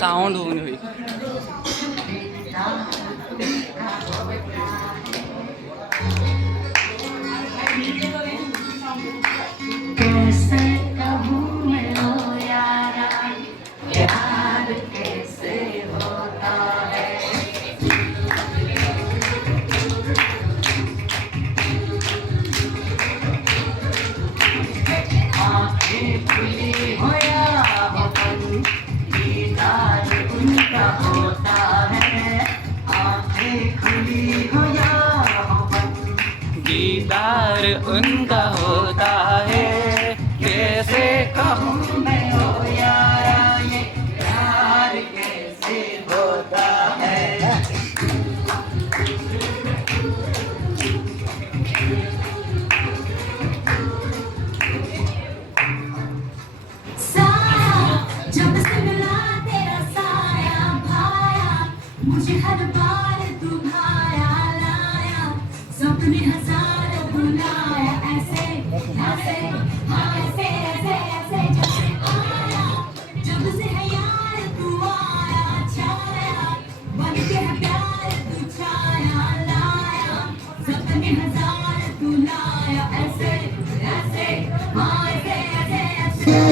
साउंड होने हुई दीदार उनका होता है कैसे कहूँ मैं ओ यारा ये प्यार कैसे होता है। जब से मिला तेरा साया भाया मुझे हर बार तू भाया लाया सपने हजार बुलाया ऐसे ऐसे हाँ ऐसे ऐसे ऐसे जैसे आया जब से है यार तू आया छाया बन के है प्यार तू छाया लाया सपने हजार तू लाया ऐसे ऐसे हाँ ऐसे ऐसे ऐसे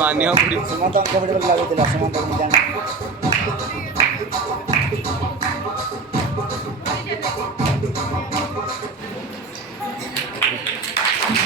मानिया सुमंत अंक लाଗୁଥିଲା सुमंत